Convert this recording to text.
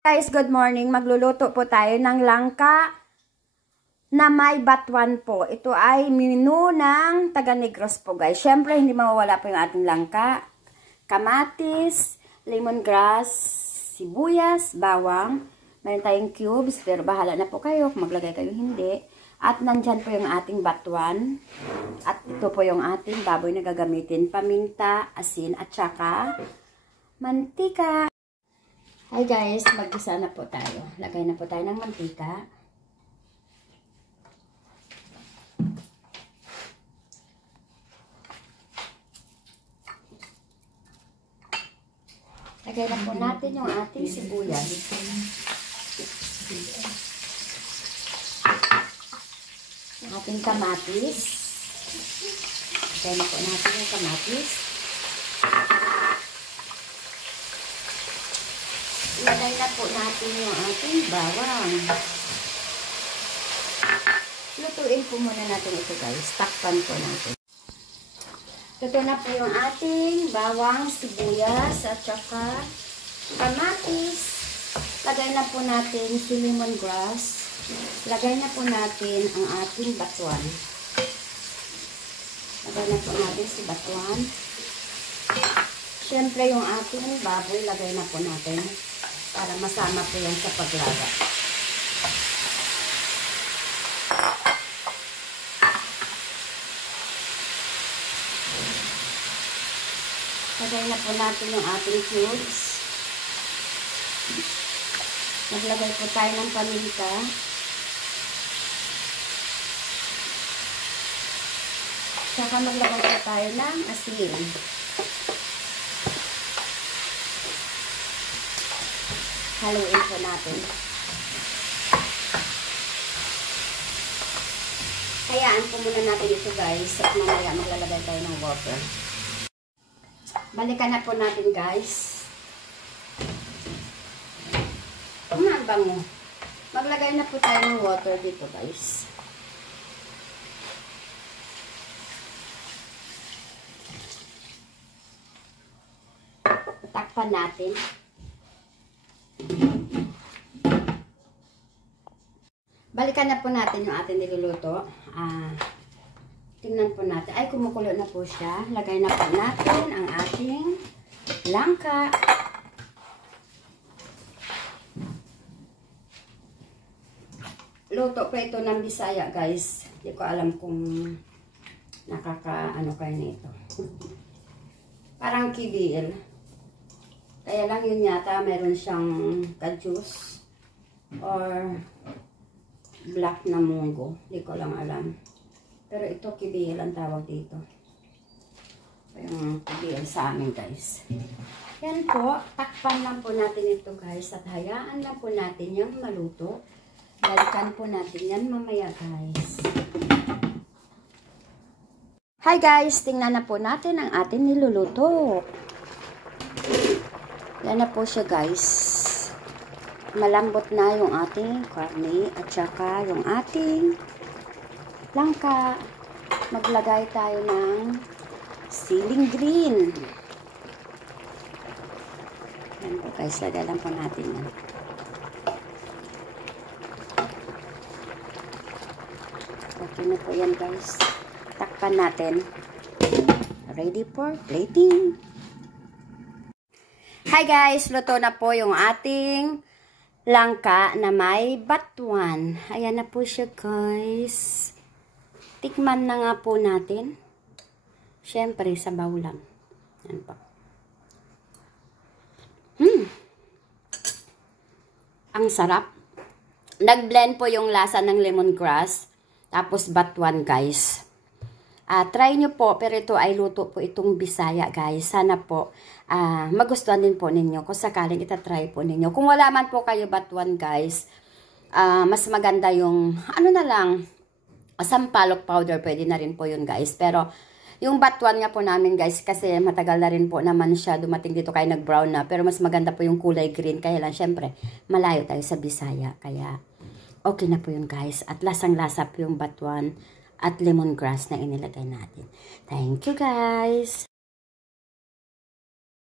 Guys, good morning. Magluluto po tayo ng langka na may batuan po. Ito ay menu ng taga Negros po guys. Syempre, hindi mawawala po yung ating langka, kamatis, lemongrass, sibuyas, bawang. Mayroon tayong cubes, pero bahala na po kayo kung maglagay kayo hindi. At nandyan po yung ating batuan. At ito po yung ating baboy na gagamitin. Paminta, asin, at saka mantika. Hi guys, mag-isa na po tayo. Lagay na po tayo ng mantika. Lagay na po natin yung ating sibuyas. Yung ating kamatis. Lagay na po natin yung kamatis. Ilagay na po natin yung ating bawang. Lutuin po muna natin ito guys. Takpan po natin. Ito na po yung ating bawang, sibuyas, at saka kamatis. Lagay na po natin si lemongrass. Lagay na po natin ang ating batuan. Lagay na po natin si batuan. Siyempre yung ating baboy, lagay na po natin para masama po yan sa paglaga. Lagay na po natin yung ating cubes. Naglagay po tayo ng paminta. Saka maglagay po tayo ng asin. Haluin po natin. Hayaan po muna natin ito guys. At mamaya maglalagay tayo ng water. Balikan na po natin guys. Ang bango. Maglagay na po tayo ng water dito guys. Takpan natin. Balikan na po natin yung ating niluluto. Tingnan po natin. Ay, kumukulo na po siya. Lagay na po natin ang ating langka. Luto pa ito ng Bisaya, guys. Hindi ko alam kung nakaka-ano kayo nito. Parang kibil. Kaya lang yun yata, mayroon siyang ka-juice or black na munggo. Hindi ko lang alam. Pero ito, kibil ang tawag dito. Yung kibil sa amin, guys. Yan po. Takpan lang po natin ito, guys. At hayaan lang po natin yung maluto. Balikan po natin yan mamaya, guys. Hi, guys. Tingnan na po natin ang ating niluluto. Yan na po siya, guys. Malambot na yung ating karne at saka yung ating langka. Maglagay tayo ng siling green. Yan po guys, lagay lang po natin yan. Okay na po yan guys. Takpan natin. Ready for plating. Hi guys, luto na po yung ating langka na may batuan. Ayan na po siya guys. Tikman na nga po natin. Siyempre, sabaw lang. Yan po. Ang sarap. Nag-blend po yung lasa ng lemongrass. Tapos batuan guys. Try nyo po, pero ito ay luto po itong Bisaya guys. Sana po magustuhan din po ninyo kung sakaling itatry po ninyo. Kung wala man po kayo batuan guys, mas maganda yung ano na lang, sampalok powder, pwede na rin po yun guys. Pero yung batuan nga po namin guys, kasi matagal na rin po naman siya dumating dito kaya nag-brown na. Pero mas maganda po yung kulay green, kaya lang syempre malayo tayo sa Bisaya. Kaya okay na po yun guys. At lasang-lasa po yung batuan at lemongrass na inilagay natin. Thank you guys!